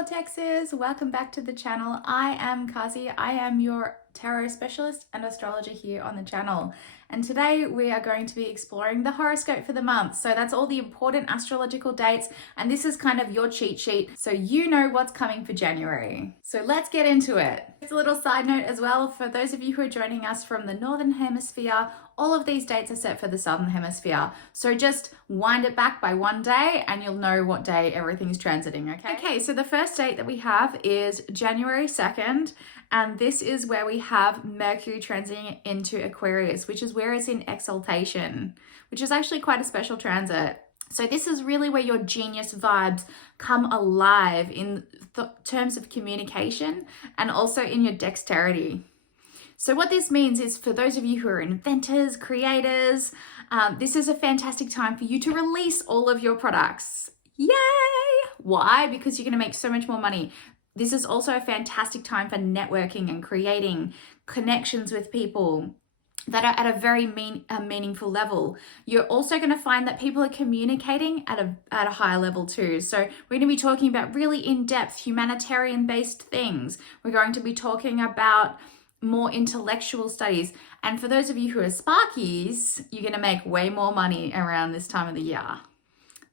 Vortexes, welcome back to the channel. I am Kazi. I am your tarot specialist and astrologer here on the channel. And today we are going to be exploring the horoscope for the month. So that's all the important astrological dates. And this is kind of your cheat sheet so you know what's coming for January. So let's get into it. Just a little side note as well, for those of you who are joining us from the Northern Hemisphere, all of these dates are set for the Southern Hemisphere. So just wind it back by one day and you'll know what day everything's transiting, okay? Okay, so the first date that we have is January 2nd. And this is where we have Mercury transiting into Aquarius, which is where it's in exaltation, which is actually quite a special transit. So this is really where your genius vibes come alive in terms of communication and also in your dexterity. So what this means is, for those of you who are inventors, creators, this is a fantastic time for you to release all of your products. Yay! Why? Because you're going to make so much more money. This is also a fantastic time for networking and creating connections with people that are at a very meaningful level. You're also going to find that people are communicating at a higher level too. So we're going to be talking about really in-depth humanitarian-based things. We're going to be talking about more intellectual studies. And for those of you who are sparkies, you're going to make way more money around this time of the year.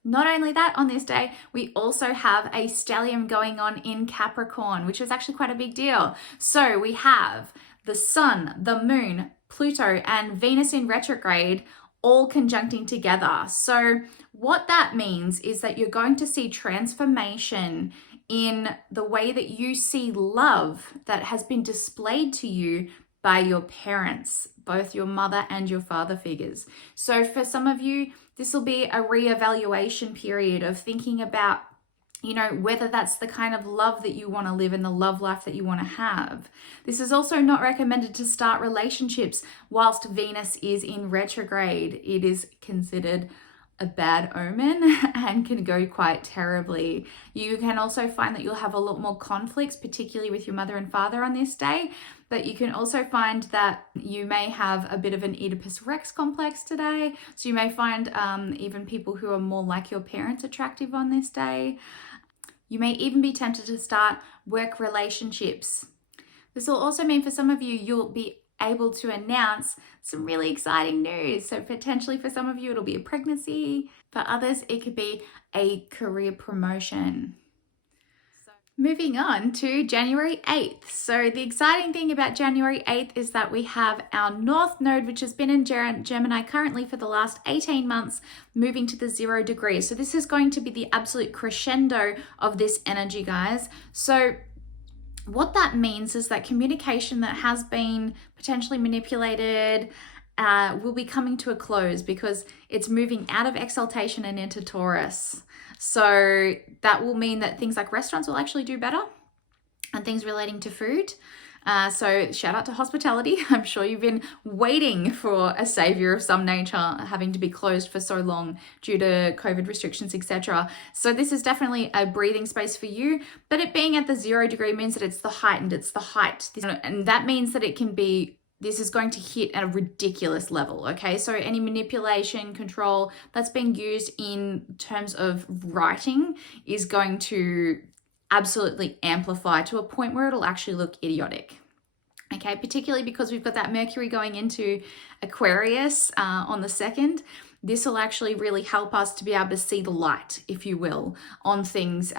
Not only that, on this day, we also have a stellium going on in Capricorn, which is actually quite a big deal. So we have the Sun, the Moon, Pluto, and Venus in retrograde all conjuncting together. So what that means is that you're going to see transformation in the way that you see love that has been displayed to you by your parents, both your mother and your father figures. So for some of you, this will be a reevaluation period of thinking about, whether that's the kind of love that you want to live and the love life that you want to have. This is also not recommended to start relationships whilst Venus is in retrograde. It is considered a bad omen and can go quite terribly. You can also find that you'll have a lot more conflicts, particularly with your mother and father on this day. But you can also find that you may have a bit of an Oedipus Rex complex today. So you may find even people who are more like your parents attractive on this day. You may even be tempted to start work relationships. This will also mean for some of you, you'll be able to announce some really exciting news. So potentially for some of you, it'll be a pregnancy. For others, it could be a career promotion. Moving on to January 8th. So the exciting thing about January 8th is that we have our North Node, which has been in Gemini currently for the last 18 months, moving to the 0 degree. So this is going to be the absolute crescendo of this energy, guys. So what that means is that communication that has been potentially manipulated will be coming to a close because it's moving out of exaltation and into Taurus. So that will mean that things like restaurants will actually do better and things relating to food. So shout out to hospitality. I'm sure you've been waiting for a savior of some nature having to be closed for so long due to COVID restrictions, etc. So this is definitely a breathing space for you, but it being at the 0 degree means that it's the heightened, it's the height. And that means that this is going to hit at a ridiculous level, okay? So any manipulation, control that's being used in terms of writing is going to absolutely amplify to a point where it'll actually look idiotic. Okay, particularly because we've got that Mercury going into Aquarius on the 2nd. This will actually really help us to be able to see the light, if you will, on things.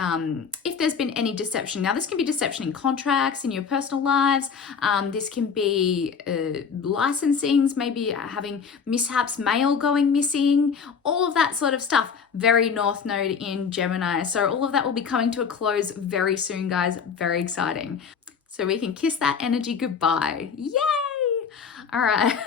If there's been any deception. Now, this can be deception in contracts, in your personal lives. This can be licensings, maybe having mishaps, mail going missing, all of that sort of stuff. Very North Node in Gemini. So all of that will be coming to a close very soon, guys. Very exciting. So we can kiss that energy goodbye. Yay! All right.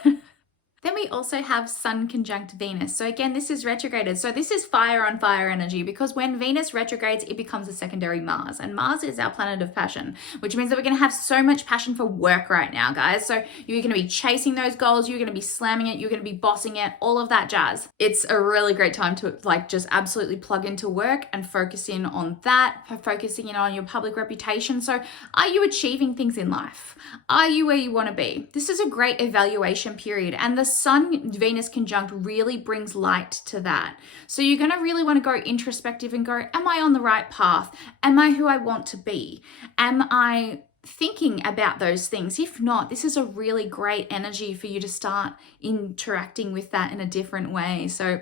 Then we also have Sun conjunct Venus. So again, this is retrograded. So this is fire on fire energy because when Venus retrogrades, it becomes a secondary Mars. And Mars is our planet of passion, which means that we're going to have so much passion for work right now, guys. So you're going to be chasing those goals. You're going to be slamming it. You're going to be bossing it, all of that jazz. It's a really great time to just absolutely plug into work and focus in on that, focusing in on your public reputation. So are you achieving things in life? Are you where you want to be? This is a great evaluation period. And the Sun-Venus conjunct really brings light to that. So you're going to really want to go introspective and go, am I on the right path? Am I who I want to be? Am I thinking about those things? If not, this is a really great energy for you to start interacting with that in a different way. So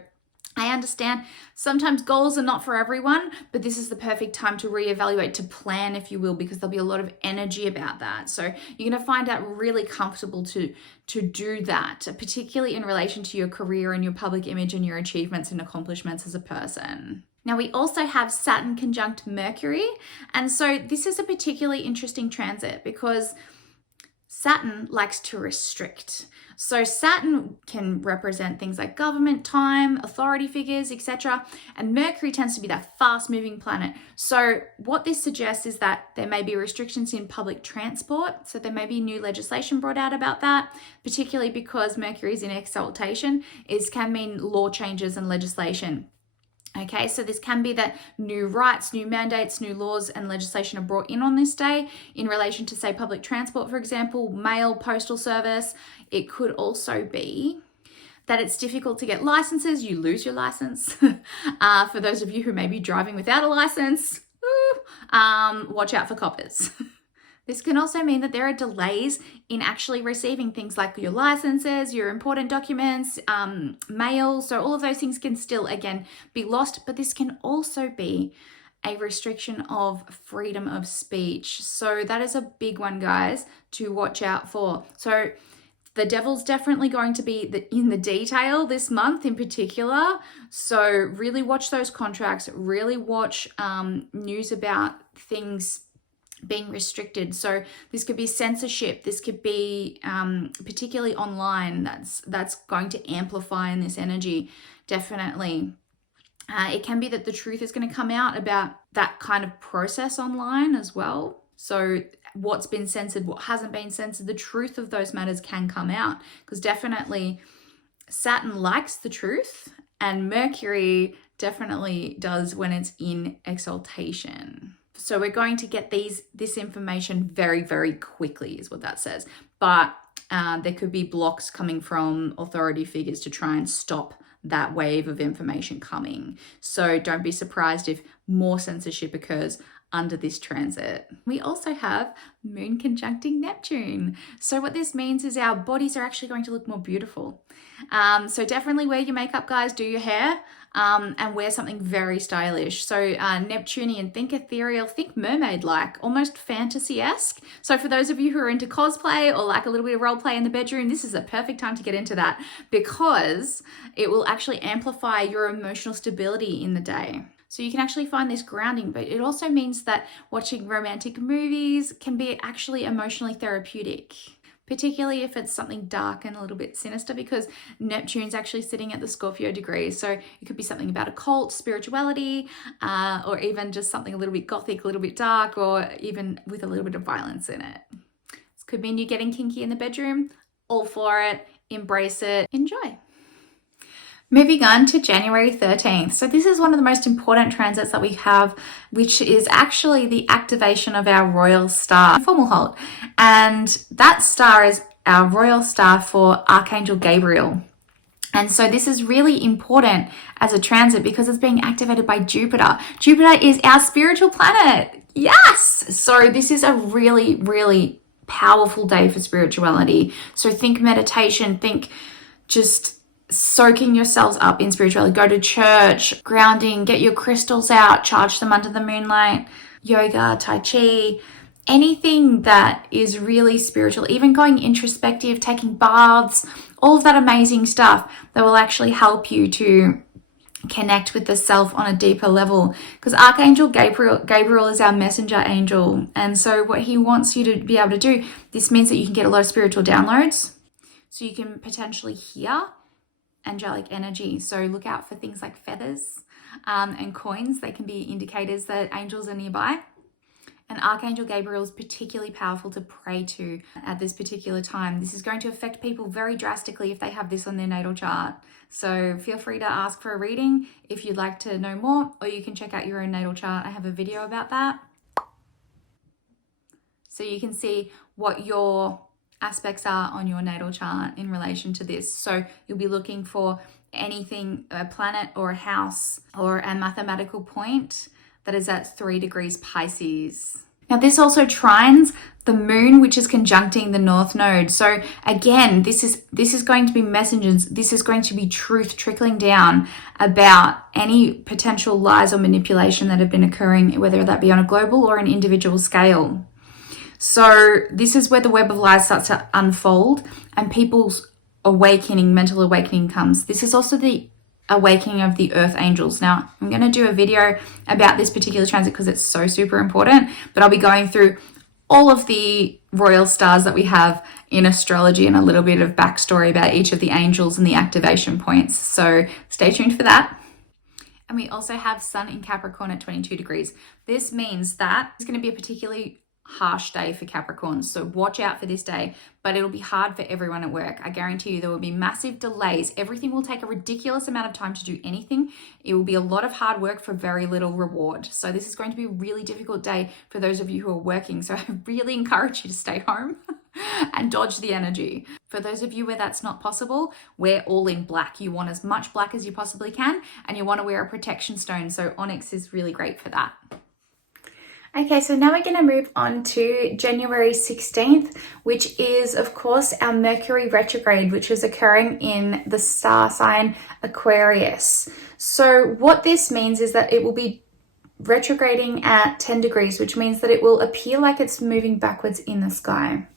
I understand sometimes goals are not for everyone, but this is the perfect time to reevaluate, to plan, if you will, because there'll be a lot of energy about that. So you're going to find out really comfortable to do that, particularly in relation to your career and your public image and your achievements and accomplishments as a person. Now, we also have Saturn conjunct Mercury. And so this is a particularly interesting transit because Saturn likes to restrict. So Saturn can represent things like government, time, authority figures, etc. And Mercury tends to be that fast-moving planet. So what this suggests is that there may be restrictions in public transport. So there may be new legislation brought out about that, particularly because Mercury is in exaltation. It can mean law changes and legislation. Okay, so this can be that new rights, new mandates, new laws and legislation are brought in on this day in relation to, say, public transport, for example, mail, postal service. It could also be that it's difficult to get licenses. You lose your license. For those of you who may be driving without a license, watch out for coppers. This can also mean that there are delays in actually receiving things like your licenses, your important documents, mail. So all of those things can still, again, be lost, but this can also be a restriction of freedom of speech. So that is a big one, guys, to watch out for. So the devil's definitely going to be in the detail this month in particular. So really watch those contracts, really watch news about things being restricted. So this could be censorship, this could be particularly online, that's going to amplify in this energy, definitely. It can be that the truth is going to come out about that kind of process online as well. So what's been censored, what hasn't been censored, the truth of those matters can come out, because definitely Saturn likes the truth and Mercury definitely does when it's in exaltation. So we're going to get this information very, very quickly is what that says. But there could be blocks coming from authority figures to try and stop that wave of information coming. So don't be surprised if more censorship occurs under this transit. We also have Moon conjuncting Neptune. So what this means is our bodies are actually going to look more beautiful. So definitely wear your makeup, guys, do your hair, and wear something very stylish. So Neptunian, think ethereal, think mermaid-like, almost fantasy-esque. So for those of you who are into cosplay or like a little bit of role play in the bedroom, this is a perfect time to get into that because it will actually amplify your emotional stability in the day. So you can actually find this grounding, but it also means that watching romantic movies can be actually emotionally therapeutic, particularly if it's something dark and a little bit sinister, because Neptune's actually sitting at the Scorpio degree. So it could be something about occult, spirituality, or even just something a little bit gothic, a little bit dark, or even with a little bit of violence in it. This could mean you're getting kinky in the bedroom. All for it. Embrace it. Enjoy. Moving on to January 13th. So this is one of the most important transits that we have, which is actually the activation of our royal star, Fomalhaut. And that star is our royal star for Archangel Gabriel. And so this is really important as a transit because it's being activated by Jupiter. Jupiter is our spiritual planet. Yes! So this is a really, really powerful day for spirituality. So think meditation, think just soaking yourselves up in spirituality. Go to church, grounding, get your crystals out, charge them under the moonlight, yoga, tai chi, anything that is really spiritual, even going introspective, taking baths, all of that amazing stuff that will actually help you to connect with the self on a deeper level, because Archangel Gabriel is our messenger angel. And so what he wants you to be able to do, this means that you can get a lot of spiritual downloads, so you can potentially hear angelic energy. So look out for things like feathers and coins. They can be indicators that angels are nearby. And Archangel Gabriel is particularly powerful to pray to at this particular time. This is going to affect people very drastically if they have this on their natal chart. So feel free to ask for a reading if you'd like to know more, or you can check out your own natal chart. I have a video about that. So you can see what your aspects are on your natal chart in relation to this. So you'll be looking for anything, a planet or a house or a mathematical point that is at 3 degrees Pisces. Now this also trines the moon, which is conjuncting the north node. So again, this is going to be messages. This is going to be truth trickling down about any potential lies or manipulation that have been occurring, whether that be on a global or an individual scale. So this is where the web of lies starts to unfold and people's awakening, mental awakening comes. This is also the awakening of the earth angels. Now, I'm going to do a video about this particular transit because it's so super important, but I'll be going through all of the royal stars that we have in astrology and a little bit of backstory about each of the angels and the activation points. So stay tuned for that. And we also have Sun in Capricorn at 22 degrees. This means that it's going to be a particularly harsh day for Capricorns, so watch out for this day, but it'll be hard for everyone at work. I guarantee you there will be massive delays. Everything will take a ridiculous amount of time to do anything. It will be a lot of hard work for very little reward. So this is going to be a really difficult day for those of you who are working. So I really encourage you to stay home and dodge the energy. For those of you where that's not possible, wear all in black. You want as much black as you possibly can, and you want to wear a protection stone. So onyx is really great for that. Okay, so now we're going to move on to January 16th, which is, of course, our Mercury retrograde, which is occurring in the star sign Aquarius. So what this means is that it will be retrograding at 10 degrees, which means that it will appear like it's moving backwards in the sky.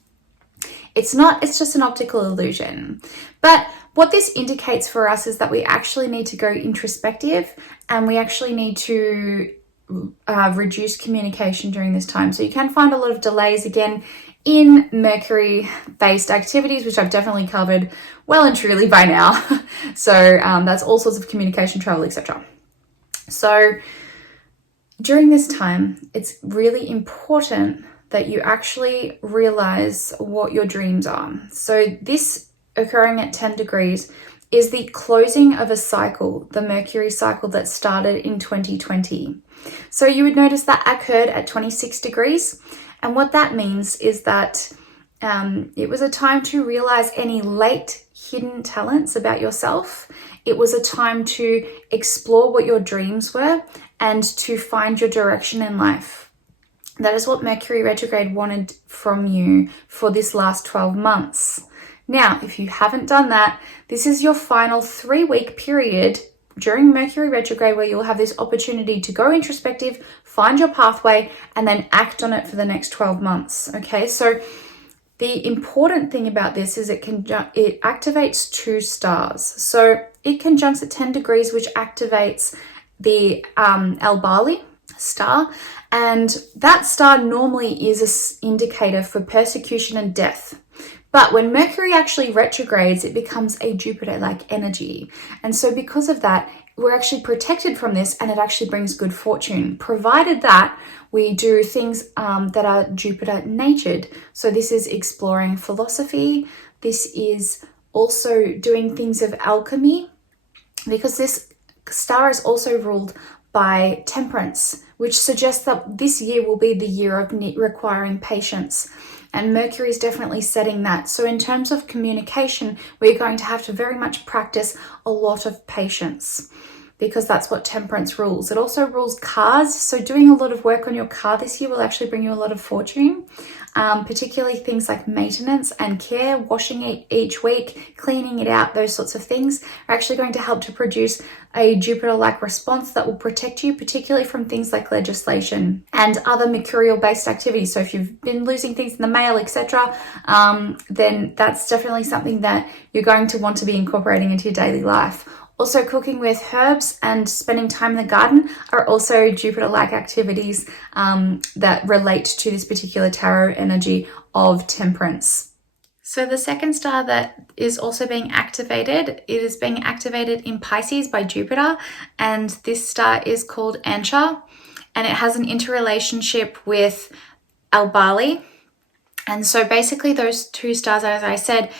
It's not, it's just an optical illusion. But what this indicates for us is that we actually need to go introspective, and we actually need to reduce communication during this time. So you can find a lot of delays again in Mercury based activities, which I've definitely covered well and truly by now. So that's all sorts of communication, travel, etc. So during this time, it's really important that you actually realize what your dreams are. So this occurring at 10 degrees is the closing of a cycle, the Mercury cycle that started in 2020. So you would notice that occurred at 26 degrees. And what that means is that it was a time to realize any late hidden talents about yourself. It was a time to explore what your dreams were and to find your direction in life. That is what Mercury retrograde wanted from you for this last 12 months. Now, if you haven't done that, this is your final 3-week period during Mercury retrograde where you'll have this opportunity to go introspective, find your pathway, and then act on it for the next 12 months. Okay, so the important thing about this is it activates 2 stars. So it conjuncts at 10 degrees, which activates the Albali star, and that star normally is an indicator for persecution and death. But when Mercury actually retrogrades, it becomes a Jupiter-like energy. And so because of that, we're actually protected from this, and it actually brings good fortune, provided that we do things that are Jupiter-natured. So this is exploring philosophy. This is also doing things of alchemy, because this star is also ruled by temperance, which suggests that this year will be the year of requiring patience. And Mercury is definitely setting that. So in terms of communication, we're going to have to very much practice a lot of patience, because that's what temperance rules. It also rules cars. So doing a lot of work on your car this year will actually bring you a lot of fortune, particularly things like maintenance and care, washing it each week, cleaning it out, those sorts of things are actually going to help to produce a Jupiter-like response that will protect you, particularly from things like legislation and other mercurial-based activities. So if you've been losing things in the mail, etc., then that's definitely something that you're going to want to be incorporating into your daily life. Also, cooking with herbs and spending time in the garden are also Jupiter-like activities that relate to this particular tarot energy of temperance. So the second star that is also being activated, it is being activated in Pisces by Jupiter, and this star is called Ancha, and it has an interrelationship with Albali. And so basically those 2 stars, as I said,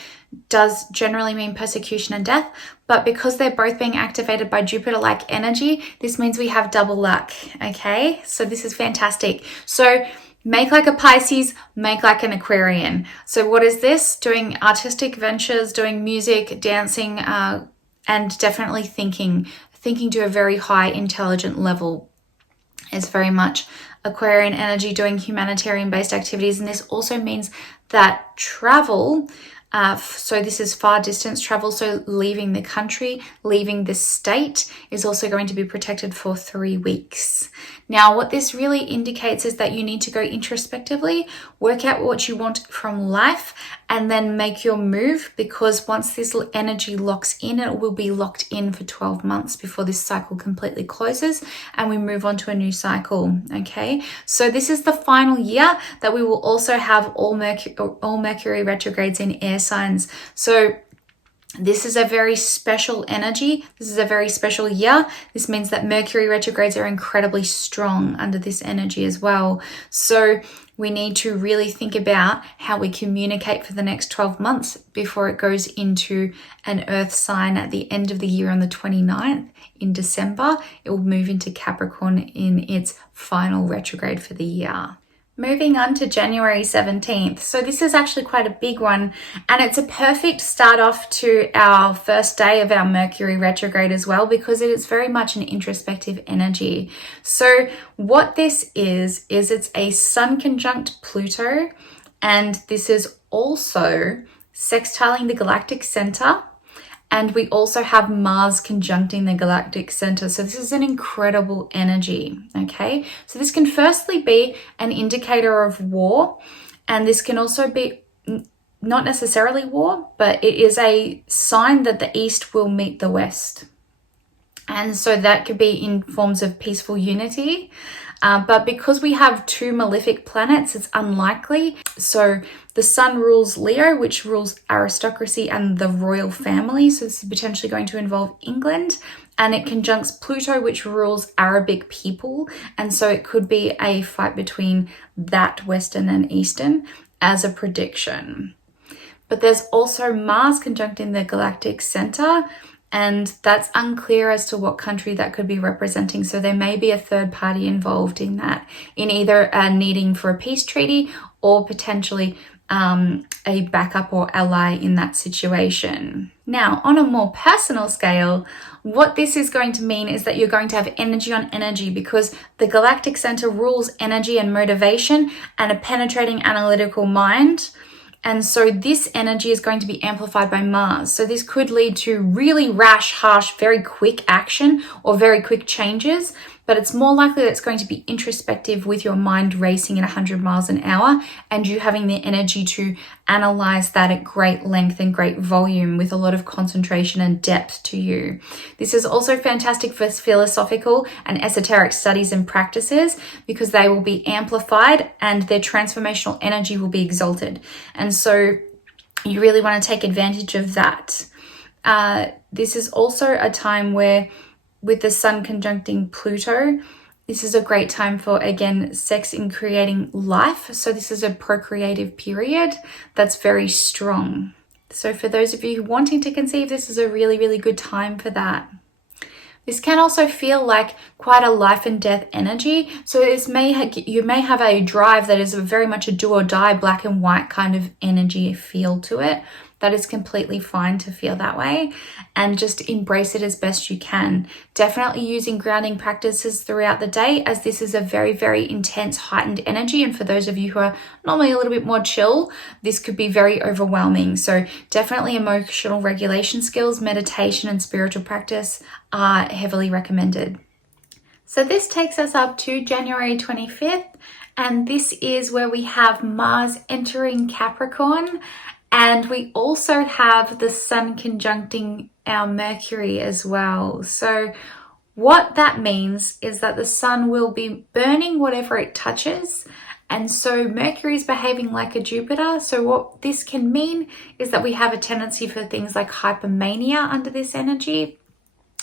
does generally mean persecution and death, but because they're both being activated by Jupiter-like energy, this means we have double luck. Okay, so this is fantastic. So Make like a Pisces, make like an Aquarian. So what is this? Doing artistic ventures, doing music, dancing, and definitely thinking to a very high intelligent level is very much Aquarian energy, doing humanitarian based activities. And this also means that travel, so this is far distance travel, so leaving the country, leaving the state, is also going to be protected for 3 weeks. Now, what this really indicates is that you need to go introspectively, work out what you want from life, and then make your move, because once this energy locks in, it will be locked in for 12 months before this cycle completely closes and we move on to a new cycle. Okay, so this is the final year that we will also have all Mercury retrogrades in air signs. So this is a very special energy. This is a very special year. This means that Mercury retrogrades are incredibly strong under this energy as well. So we need to really think about how we communicate for the next 12 months before it goes into an earth sign at the end of the year on the 29th in December. It will move into Capricorn in its final retrograde for the year. Moving on to January 17th. So this is actually quite a big one, and it's a perfect start off to our first day of our Mercury retrograde as well, because it is very much an introspective energy. So what this is it's a Sun conjunct Pluto, and this is also sextiling the galactic center. And we also have Mars conjuncting the galactic center. So this is an incredible energy, okay? So this can firstly be an indicator of war. And this can also be not necessarily war, but it is a sign that the East will meet the West. And so that could be in forms of peaceful unity. But because we have 2 malefic planets, it's unlikely. So the Sun rules Leo, which rules aristocracy and the royal family. So this is potentially going to involve England. And it conjuncts Pluto, which rules Arabic people. And so it could be a fight between that Western and Eastern as a prediction. But there's also Mars conjuncting the galactic center, and that's unclear as to what country that could be representing. So there may be a third party involved in that, in either a needing for a peace treaty or potentially a backup or ally in that situation. Now, on a more personal scale, what this is going to mean is that you're going to have energy on energy, because the galactic center rules energy and motivation and a penetrating analytical mind. And so this energy is going to be amplified by Mars. So this could lead to really rash, harsh, very quick action or very quick changes, but it's more likely that it's going to be introspective with your mind racing at 100 miles an hour and you having the energy to analyze that at great length and great volume with a lot of concentration and depth to you. This is also fantastic for philosophical and esoteric studies and practices, because they will be amplified and their transformational energy will be exalted. And so you really want to take advantage of that. This is also a time where, with the Sun conjuncting Pluto, this is a great time for, again, sex in creating life. So this is a procreative period that's very strong. So for those of you wanting to conceive, this is a really, really good time for that. This can also feel like quite a life and death energy. So this you may have a drive that is very much a do or die, black and white kind of energy feel to it. That is completely fine to feel that way, and just embrace it as best you can. Definitely using grounding practices throughout the day, as this is a very, very intense, heightened energy. And for those of you who are normally a little bit more chill, this could be very overwhelming. So definitely emotional regulation skills, meditation, and spiritual practice are heavily recommended. So this takes us up to January 25th, and this is where we have Mars entering Capricorn. And we also have the Sun conjuncting our Mercury as well. So what that means is that the Sun will be burning whatever it touches. And so Mercury is behaving like a Jupiter. So what this can mean is that we have a tendency for things like hypomania under this energy.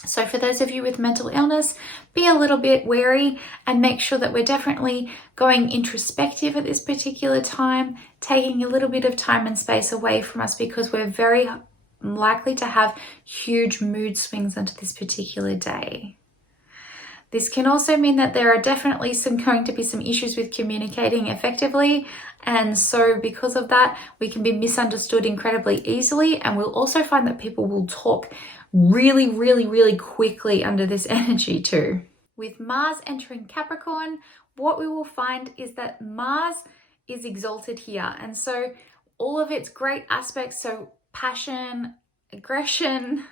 So for those of you with mental illness, be a little bit wary and make sure that we're definitely going introspective at this particular time, taking a little bit of time and space away from us, because we're very likely to have huge mood swings under this particular day. This can also mean that there are definitely going to be some issues with communicating effectively. And so because of that, we can be misunderstood incredibly easily. And we'll also find that people will talk really, really, really quickly under this energy too. With Mars entering Capricorn, what we will find is that Mars is exalted here. And so all of its great aspects, so passion, aggression,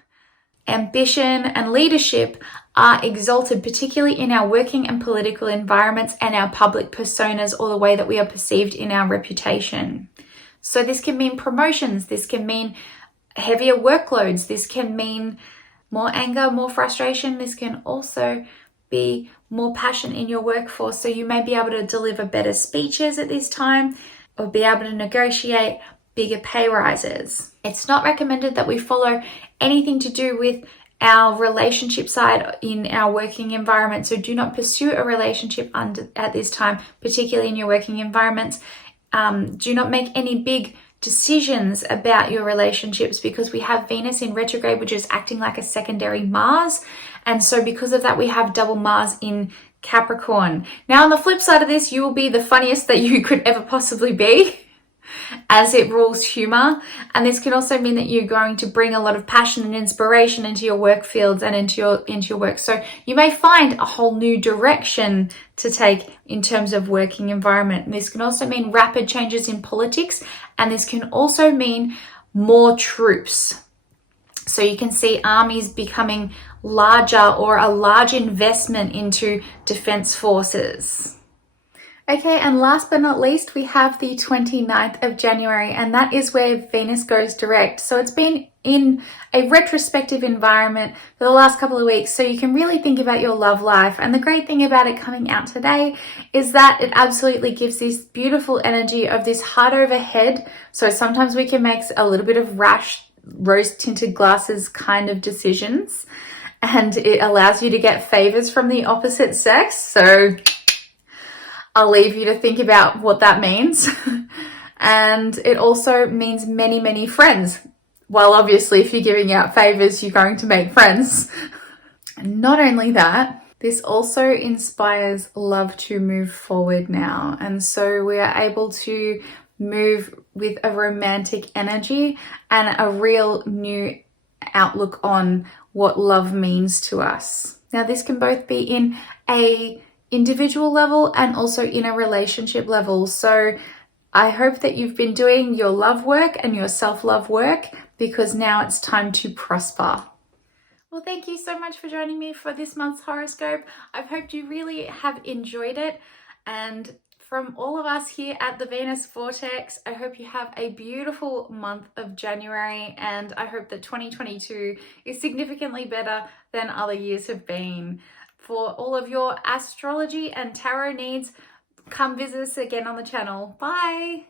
ambition, and leadership are exalted, particularly in our working and political environments and our public personas, or the way that we are perceived in our reputation. So this can mean promotions, this can mean heavier workloads, this can mean more anger, more frustration, this can also be more passion in your workforce. So you may be able to deliver better speeches at this time, or be able to negotiate bigger pay rises. It's not recommended that we follow anything to do with our relationship side in our working environment. So do not pursue a relationship at this time, particularly in your working environments. Do not make any big decisions about your relationships, because we have Venus in retrograde, which is acting like a secondary Mars. And so because of that, we have double Mars in Capricorn. Now, on the flip side of this, you will be the funniest that you could ever possibly be, as it rules humor. And this can also mean that you're going to bring a lot of passion and inspiration into your work fields and into your work. So you may find a whole new direction to take in terms of working environment. And this can also mean rapid changes in politics, and this can also mean more troops. So you can see armies becoming larger, or a large investment into defense forces. Okay, and last but not least, we have the 29th of January, and that is where Venus goes direct. So it's been in a retrospective environment for the last couple of weeks, so you can really think about your love life. And the great thing about it coming out today is that it absolutely gives this beautiful energy of this heart over head. So sometimes we can make a little bit of rash, rose-tinted glasses kind of decisions, and it allows you to get favors from the opposite sex. So I'll leave you to think about what that means. And it also means many, many friends. Well, obviously, if you're giving out favors, you're going to make friends. Not only that, this also inspires love to move forward now. And so we are able to move with a romantic energy and a real new outlook on what love means to us. Now, this can both be in a individual level and also in a relationship level. So I hope that you've been doing your love work and your self-love work, because now it's time to prosper. Well, thank you so much for joining me for this month's horoscope. I've hoped you really have enjoyed it. And from all of us here at the Venus Vortex, I hope you have a beautiful month of January, and I hope that 2022 is significantly better than other years have been. For all of your astrology and tarot needs, come visit us again on the channel. Bye!